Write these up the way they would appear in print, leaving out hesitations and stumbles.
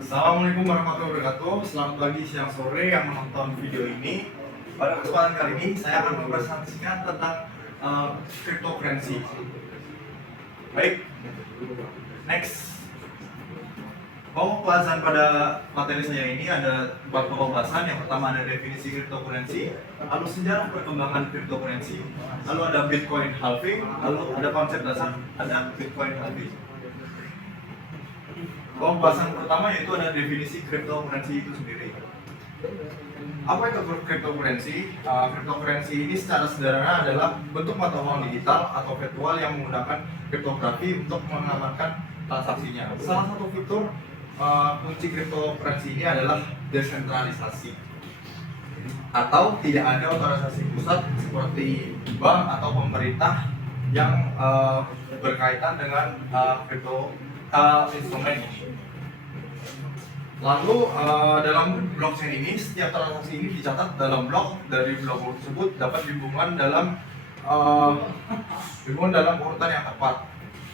Assalamualaikum warahmatullahi wabarakatuh. Selamat pagi, siang, sore yang menonton video ini. Pada kesempatan kali ini saya akan mempresentasikan tentang cryptocurrency. Baik, next. Pembahasan pada materi saya ini ada 4 pembahasan. Yang pertama ada definisi cryptocurrency, lalu sejarah perkembangan cryptocurrency, lalu ada Bitcoin halving, lalu ada konsep dasar ada Bitcoin halving. Pembahasan pertama yaitu ada definisi cryptocurrency itu sendiri. Apa itu cryptocurrency? Cryptocurrency ini secara sederhana adalah bentuk mata uang digital atau virtual yang menggunakan kriptografi untuk mengamankan transaksinya. Salah satu fitur kunci cryptocurrency ini adalah desentralisasi atau tidak ada otorisasi pusat seperti bank atau pemerintah yang berkaitan dengan crypto instrumen ini. Lalu dalam blockchain ini setiap transaksi ini dicatat dalam blok. Dari blok tersebut dapat dihubungkan dalam urutan yang tepat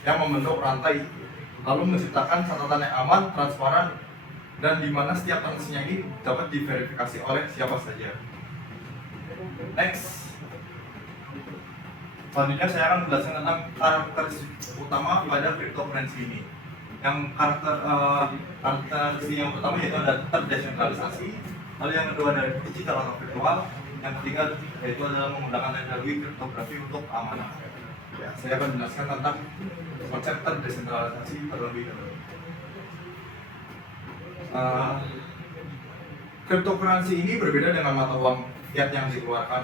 yang membentuk rantai, lalu menciptakan catatan yang aman, transparan, dan di mana setiap transaksinya ini dapat diverifikasi oleh siapa saja. Next. Selanjutnya saya akan menjelaskan tentang karakteristik utama pada cryptocurrency ini. Yang karakteristik yang pertama yaitu ada terdesentralisasi, lalu yang kedua ada digital atau virtual, yang ketiga yaitu adalah menggunakan teknologi kriptografi untuk keamanan. Ya, saya akan menjelaskan tentang konsep terdesentralisasi terlebih dahulu. Cryptocurrency ini berbeda dengan mata uang fiat yang dikeluarkan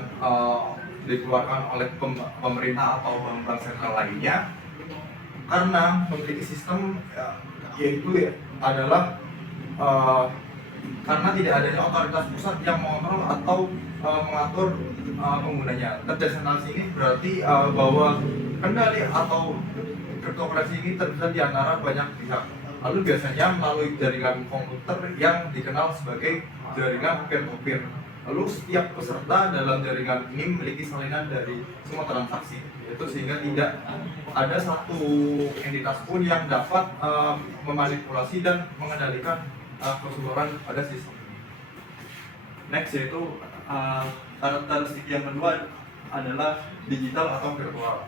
oleh pemerintah atau bank sentral lainnya, karena memiliki sistem adalah karena tidak adanya otoritas pusat yang mengontrol atau mengatur penggunanya. Terdesentralisasi ini berarti bahwa kendali atau cryptocurrency ini tersedia di antara banyak pihak. Lalu biasanya melalui jaringan komputer yang dikenal sebagai jaringan peer-to-peer. Lalu setiap peserta dalam jaringan ini memiliki salinan dari semua transaksi, yaitu sehingga tidak ada satu entitas pun yang dapat memanipulasi dan mengendalikan keseluruhan pada sistem ini. Next yaitu karakteristik yang kedua adalah digital atau virtual.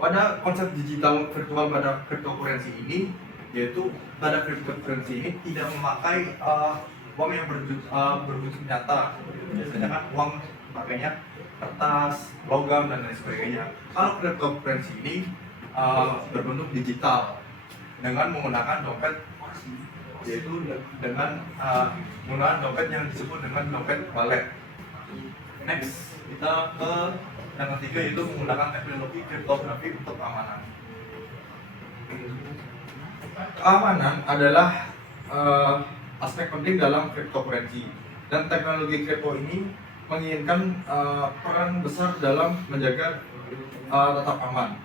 Pada konsep digital virtual pada cryptocurrency ini, yaitu pada cryptocurrency ini tidak memakai uang yang berbentuk nyata. Biasanya kan uang pakainya kertas, logam, dan lain sebagainya. Kalau cryptocurrency ini berbentuk digital dengan menggunakan dompet, yaitu dengan menggunakan dompet yang disebut dengan dompet wallet. Next, kita ke yang ketiga yaitu menggunakan teknologi kriptografi untuk keamanan. Keamanan adalah aspek penting dalam cryptocurrency, dan teknologi kripto ini menginginkan peran besar dalam menjaga tetap aman.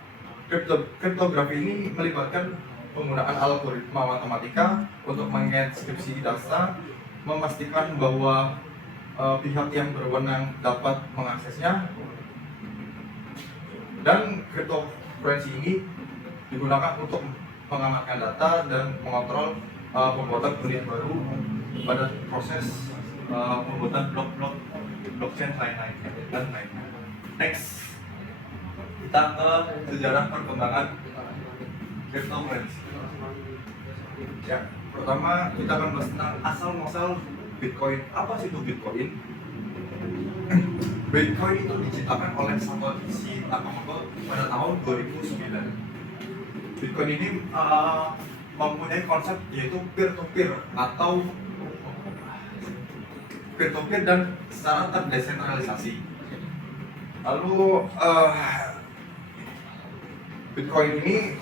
Kriptografi ini melibatkan penggunaan algoritma matematika untuk mengenkripsi data, memastikan bahwa pihak yang berwenang dapat mengaksesnya, dan cryptocurrency ini digunakan untuk mengamankan data dan mengontrol pembuatan unit baru pada proses pembuatan blok-blok blockchain dan lainnya. Next, kita ke sejarah perkembangan cryptocurrency. Ya, pertama kita akan bahas tentang asal-muasal Bitcoin. Apa sih itu Bitcoin? Bitcoin itu diciptakan oleh Satoshi Nakamoto pada tahun 2009. Bitcoin ini mempunyai konsep yaitu peer-to-peer atau peer-to-peer dan secara terdesentralisasi. Lalu Bitcoin ini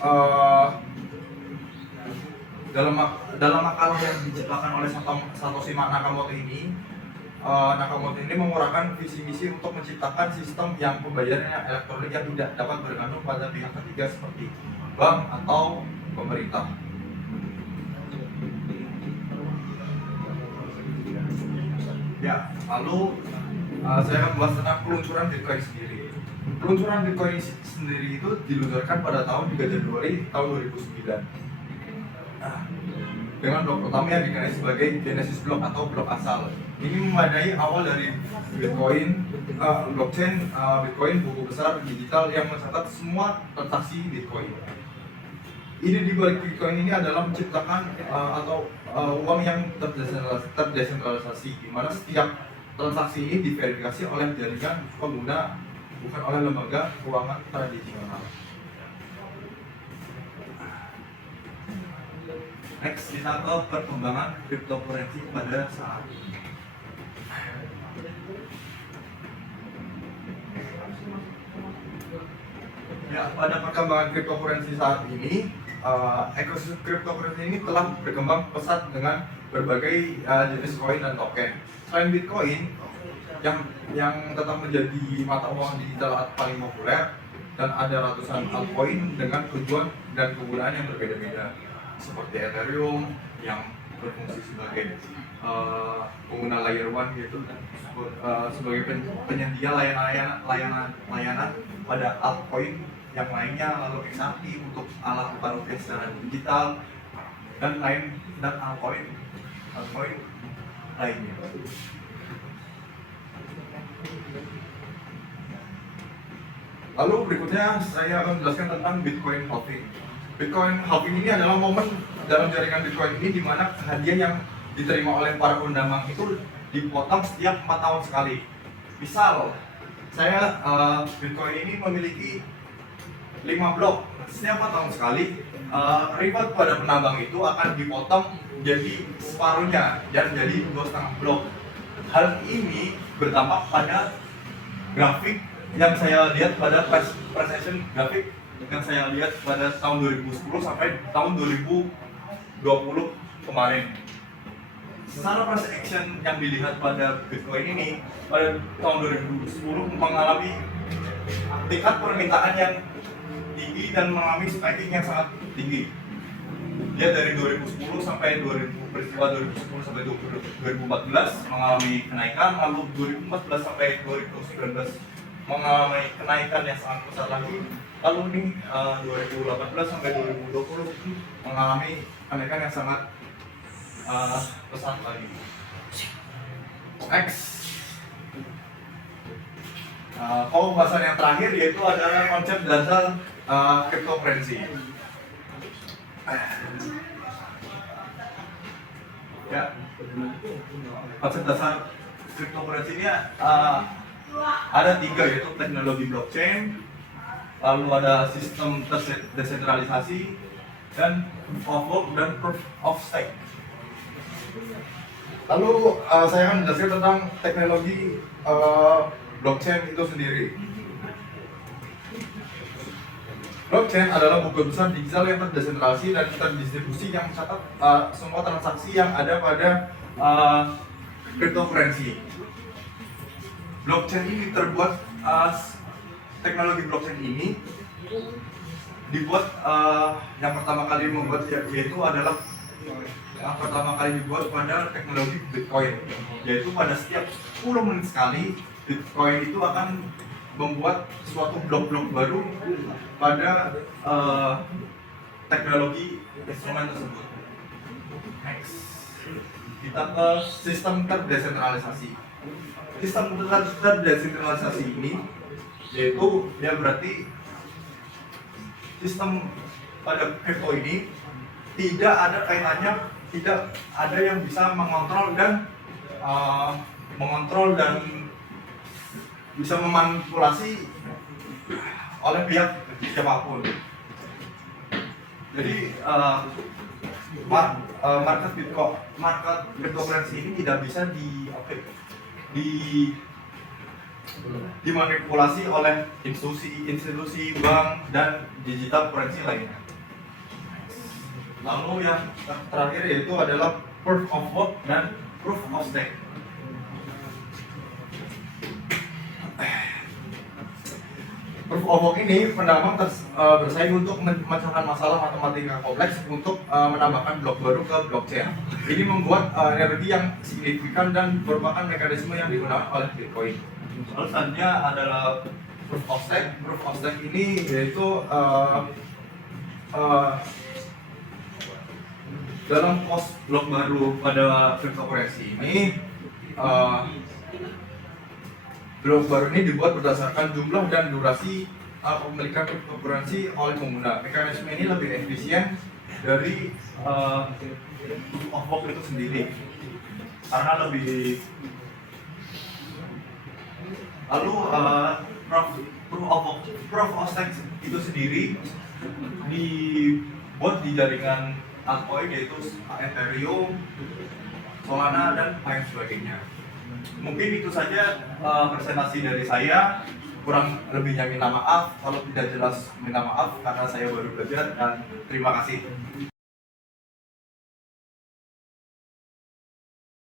dalam makalah yang diciptakan oleh Satoshi Nakamoto ini, Nakamoto ini mengurangkan visi misi untuk menciptakan sistem yang pembayarannya elektronik yang tidak dapat bergantung pada pihak ketiga seperti bank atau pemerintah. Ya, lalu saya akan bahas tentang peluncuran Bitcoin sendiri. Peluncuran Bitcoin sendiri itu diluncurkan pada tahun 3 Januari tahun 2009. dengan blok pertama yang dikenal sebagai Genesis block atau blok asal. Ini memadai awal dari Bitcoin, blockchain, Bitcoin, buku besar digital yang mencatat semua transaksi Bitcoin. Ide di balik Bitcoin ini adalah menciptakan uang yang terdesentralisasi, di mana setiap transaksi ini diverifikasi oleh jaringan pengguna, bukan oleh lembaga keuangan tradisional. Next, kita ke perkembangan cryptocurrency pada saat ini. Ya, pada perkembangan cryptocurrency saat ini, ekosistem cryptocurrency ini telah berkembang pesat dengan berbagai jenis koin dan token. Selain Bitcoin yang tetap menjadi mata uang digital paling populer, dan ada ratusan altcoin dengan tujuan dan kegunaan yang berbeda-beda, seperti Ethereum yang berfungsi sebagai pengguna layer 1 gitu, sebagai penyedia layanan pada altcoin yang lainnya, lalu XRP untuk alat tukar rupiah secara digital dan altcoin lainnya. Lalu berikutnya saya akan menjelaskan tentang Bitcoin halving. Bitcoin halving ini adalah momen dalam jaringan Bitcoin ini di mana hadiah yang diterima oleh para pendambang itu dipotong setiap 4 tahun sekali. Misal, saya Bitcoin ini memiliki 5 blok. Setiap 4 tahun sekali, reward pada penambang itu akan dipotong jadi separuhnya dan jadi 2,5 blok. Hal ini berdampak pada grafik yang saya lihat pada precision grafik yang saya lihat pada tahun 2010 sampai tahun 2020 kemarin. Secara price action yang dilihat pada Bitcoin ini pada tahun 2010 mengalami tingkat permintaan yang tinggi dan mengalami spiking yang sangat tinggi. Dia dari 2010 sampai peristiwa 2010 sampai 2014 mengalami kenaikan, lalu 2014 sampai 2019 mengalami kenaikan yang sangat besar lagi, lalu ini 2018 sampai 2020 mengalami kenaikan yang sangat besar lagi. Next, pembahasan yang terakhir yaitu adalah konsep dasar cryptocurrency. Ya, konsep dasar cryptocurrency ini ada 3, yaitu teknologi blockchain, lalu ada sistem desentralisasi, dan proof of work dan proof of stake. Lalu saya akan menjelaskan tentang teknologi blockchain itu sendiri. Blockchain adalah buku besar digital yang terdesentralisasi dan terdistribusi yang mencatat semua transaksi yang ada pada cryptocurrency. Blockchain ini terbuat, teknologi blockchain ini dibuat yang pertama kali membuat yaitu adalah yang pertama kali dibuat pada teknologi Bitcoin, yaitu pada setiap 10 menit sekali Bitcoin itu akan membuat suatu blok-blok baru pada teknologi instrumen tersebut. Next, kita ke sistem terdesentralisasi. Sistem terdesentralisasi ini yaitu dia berarti sistem pada crypto ini tidak ada kaitannya, tidak ada yang bisa mengontrol dan bisa memanipulasi oleh pihak siapapun. Jadi market cryptocurrency ini tidak bisa dimanipulasi oleh institusi bank dan digital currency lainnya. Lalu yang terakhir yaitu adalah proof of work dan proof of stake. Proof of work ini penambang bersaing untuk memecahkan masalah matematika kompleks untuk menambahkan blok baru ke blockchain. Ini membuat energi yang signifikan dan merupakan mekanisme yang digunakan oleh Bitcoin. Lalu selanjutnya adalah proof of stake. Proof of stake ini yaitu dalam post blok baru pada cryptocurrency ini, blok baru ini dibuat berdasarkan jumlah dan durasi pemilikan cryptocurrency oleh pengguna. Mekanisme ini lebih efisien dari proof of work itu sendiri karena lebih. Lalu proof of stake itu sendiri dibuat di jaringan altcoin yaitu Ethereum, Solana dan lain sebagainya. Mungkin itu saja presentasi dari saya. Kurang lebihnya minta maaf, kalau tidak jelas minta maaf karena saya baru belajar, dan terima kasih.